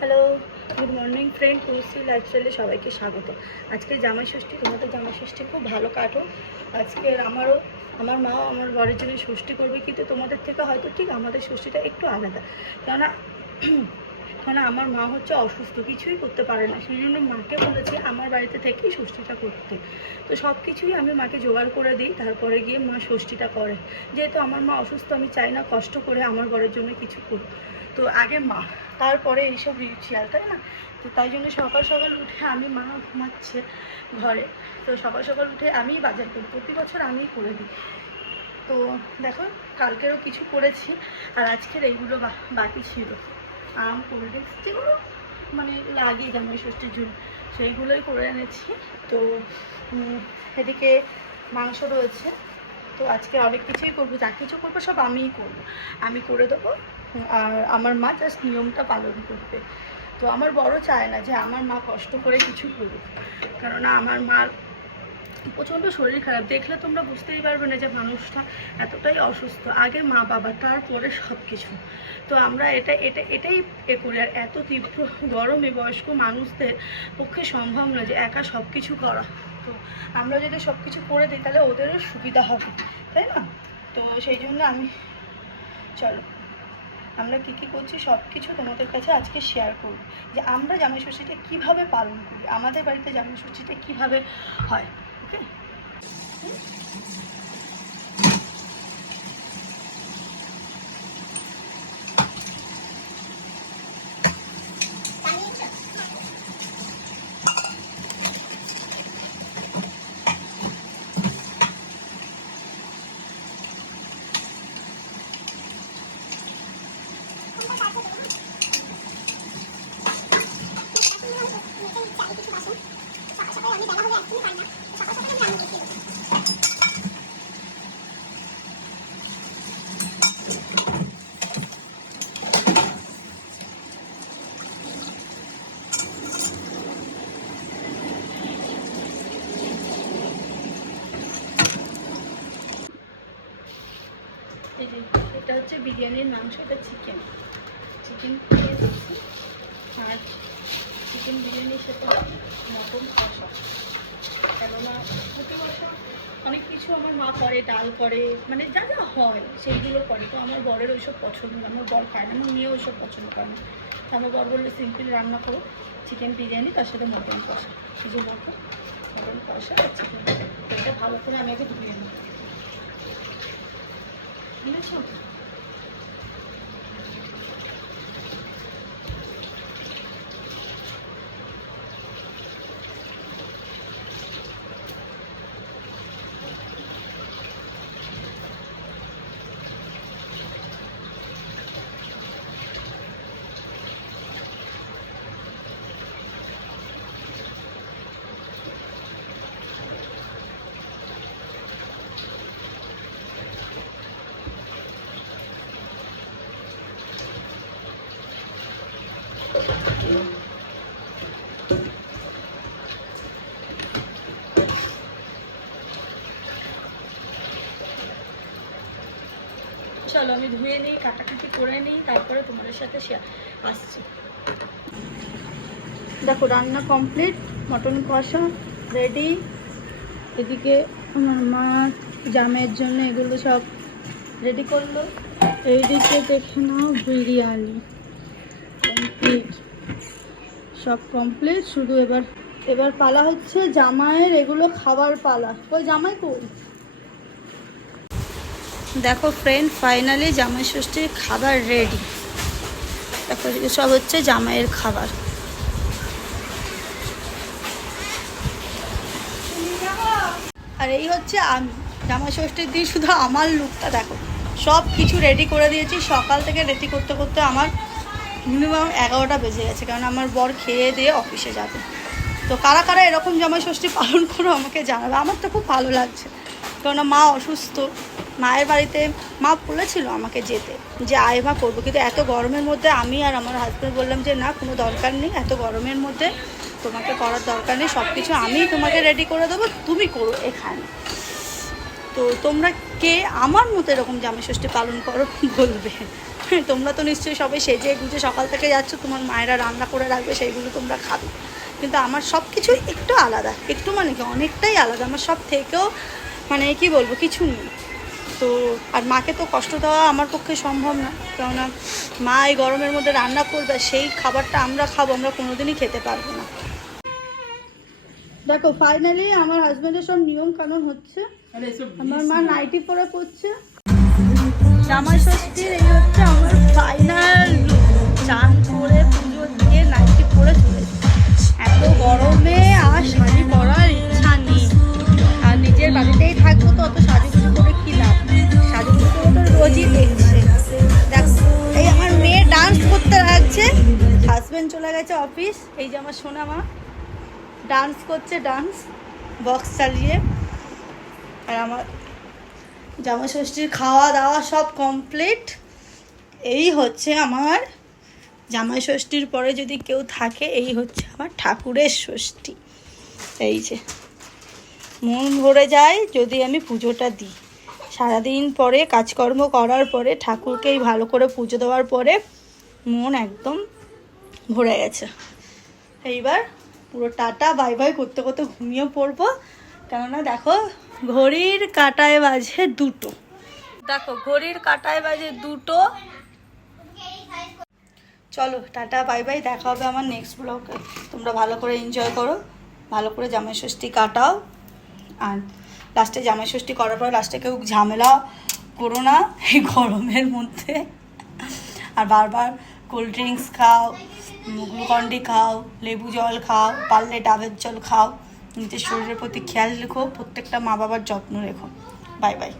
Hello, good morning friend, তুলসী লাইফস্টাইলে সবাইকে স্বাগত। আজকে জামাই ষষ্ঠী, তোমাদের জামাই ষষ্ঠী খুব ভালো কাটো। আজকে আমার মাও আমার ঘরের জন্য ষষ্ঠী করবে, কিন্তু তোমাদের থেকে হয়তো ঠিক আমাদের ষষ্ঠীটা একটু আলাদা। কেননা আমার মা হচ্ছে অসুস্থ, কিছুই করতে পারে না, সেই জন্য মাকে বলেছি আমার বাড়িতে থেকেই ষষ্ঠীটা করতে। তো সব কিছুই আমি মাকে জোগাড় করে দিই, তারপরে গিয়ে মা ষষ্ঠীটা করে। যেহেতু আমার মা অসুস্থ, আমি চাই না কষ্ট করে আমার ঘরের জন্য কিছু করুক, তো আগে মা, তারপরে এইসব রিচুয়াল, তাই না? তো তাই জন্য সকাল সকাল উঠে মা ঘুমাচ্ছে ঘরে, তো সকাল সকাল উঠে আমিই বাজার করি, প্রতি বছর আমিই করে দিই। তো দেখো, কালকেরও কিছু করেছি, আর আজকের এইগুলো বাকি ছিল। আম, কোল্ড ড্রিঙ্কস, যেগুলো মানে লাগে জামাই ষষ্ঠীর জন্য, সেইগুলোই করে এনেছি। তো এদিকে মাংস রয়েছে, তো আজকে অনেক কিছুই করবো, যা কিছু করবো সব আমিই করবো, আমি করে দেবো। আর আমার মা জাস্ট নিয়মটা পালন করবে। তো আমার বড় চায় না যে আমার মা কষ্ট করে কিছু করুক, কেননা আমার মার প্রচণ্ড শরীর খারাপ, দেখলে তোমরা বুঝতেই পারবে না যে মানুষটা এতটাই অসুস্থ। আগে মা বাবা, তারপরে সব কিছু। তো আমরা এটাই করি। আর এত তীব্র গরমে বয়স্ক মানুষদের পক্ষে সম্ভব নয় যে একা সব কিছু করা। তো আমরা যদি সব কিছু করে দিই তাহলে ওদেরও সুবিধা হবে, তাই না? তো সেই জন্য চলো আমরা কী কী করছি সব কিছু তোমাদের কাছে আজকে শেয়ার করব, যে আমরা জামাই ষষ্ঠীটা কীভাবে পালন করি, আমাদের বাড়িতে জামাই ষষ্ঠীটা কীভাবে হয়। ওকে, এই যে এটা হচ্ছে বিরিয়ানির মাংস, এটা চিকেন খেয়ে দিচ্ছি। আর চিকেন বিরিয়ানির সাথে মটন কষা, কেননা প্রতি বছর অনেক কিছু আমার মা করে, ডাল করে, মানে যা যা হয় সেইগুলো করে। তো আমার বরের ওইসব পছন্দ না, আমার বর খায় না, আমার মেয়েও ওইসব পছন্দ করে না। তো আমার বর বললে সিম্পল রান্না করো, চিকেন বিরিয়ানি, তার সাথে মটন কষা, শুধু মটন কষা আর চিকেন। এটা ভালো করে আমি আগে ধুয়ে নিই, বুঝেছো? চলো আমি ধুয়ে নিই, কাটাকাটি করে নিই, তারপরে তোমাদের সাথে আসছি। দেখো রান্না কমপ্লিট, মটন কষা রেডি। এদিকে আমার মা জামের জন্য এগুলো সব রেডি করলো। এইদিকে দেখে নাও বিরিয়ানি কমপ্লিট, সব কমপ্লিট। শুধু এবার পালা হচ্ছে জামাইয়ের এগুলো খাবার পালা। ওই জামাই কই? দেখো ফ্রেন্ড, ফাইনালি জামাই ষষ্ঠীর খাবার রেডি। দেখো এদিকে সব হচ্ছে জামাইয়ের খাবার। আর এই হচ্ছে আমি জামাই ষষ্ঠীর দিন, শুধু আমার লুকটা দেখো, সব কিছু রেডি করে দিয়েছি। সকাল থেকে রেডি করতে করতে আমার মিনিমাম 11টা বেজে গেছে, কারণ আমার বর খেয়ে দিয়ে অফিসে যাবে। তো কারা কারা এরকম জামাই ষষ্ঠী পালন করো আমাকে জানাবে, আমার তো খুব ভালো লাগছে। কেননা মা অসুস্থ, মায়ের বাড়িতে মা বলেছিল আমাকে যেতে, যে আইভা করবো, কিন্তু এত গরমের মধ্যে আমি আর আমার হাজব্যান্ড বললাম যে না, কোনো দরকার নেই, এত গরমের মধ্যে তোমাকে করার দরকার নেই, সব কিছু আমি তোমাকে রেডি করে দেবো, তুমি করো এখানে। তো তোমরা কে আমার মতো এরকম জামাই ষষ্ঠী পালন করো বলবে। তোমরা তো নিশ্চয়ই সবাই সেজে গুজে সকাল থেকে যাচ্ছ, তোমার মায়েরা রান্না করে রাখবে, সেইগুলো তোমরা খাবে। কিন্তু আমার সব কিছুই একটু আলাদা, একটু মানে কি অনেকটাই আলাদা। আমার সব থেকেও মানে কি বলবো, কিছু নেই। তো আর মাকে তো কষ্ট দেওয়া আমার পক্ষে সম্ভব না, কেননা মা এই গরমের মধ্যে রান্না করবে, সেই খাবারটা আমরা খাবো, আমরা কোনোদিনই খেতে পারবো না। দেখো ফাইনালি আমার হাজব্যান্ডের সব নিয়ম কানুন হচ্ছে। আমার মা নাইটি পরে করছে। জামাই ষষ্ঠীর এই হচ্ছে আমার ফাইনাল চান করে পুজো দিয়ে নাইটি পরে চলেছে। এত গরমে আর শাড়ি পরার ইচ্ছা নেই, আর নিজের বাড়িতেই থাকবো তো অত সাজুগুজু করে কি লাভ, সাজুগুজু করে তো রোজই দেখছে। দেখো এই আমার মেয়ে ডান্স করতে লাগছে, হাজব্যান্ড চলে গেছে অফিস, এই যে আমার সোনা মা ডান্স করছে, ডান্স বক্স চালিয়ে। আর আমার জামাই ষষ্ঠীর খাওয়া দাওয়া সব কমপ্লিট। এই হচ্ছে আমার জামাই ষষ্ঠীর পরে যদি কেউ থাকে, এই হচ্ছে আমার ঠাকুরের ষষ্ঠী। এই যে মন ভরে যায় যদি আমি পুজোটা দিই। সারাদিন পরে কাজকর্ম করার পরে ঠাকুরকেই ভালো করে পুজো দেওয়ার পরে মন একদম ভরে গেছে। এইবার পুরো টাটা বাই বাই করতে করতে ঘুমিয়ে পড়বো, কেননা দেখো ঘড়ির কাঁটায় বাজে 2টো। দেখো ঘড়ির কাঁটায় বাজে 2টো। চলো টাটা বাই বাই, দেখা হবে আমার নেক্সট ব্লগে। তোমরা ভালো করে এনজয় করো, ভালো করে জামাই ষষ্ঠী কাটাও। আর লাস্টে জামাই ষষ্ঠী করার পর লাস্টে কেউ ঝামেলা করো না এই গরমের মধ্যে। আর বারবার কোল্ড ড্রিঙ্কস খাও, গ্লুকন্ডি খাও, লেবু জল খাও, পারলে ডাবের জল খাও। নিজের শরীরের প্রতি খেয়াল রেখো, প্রত্যেকটা মা বাবার যত্ন রেখো। Bye bye.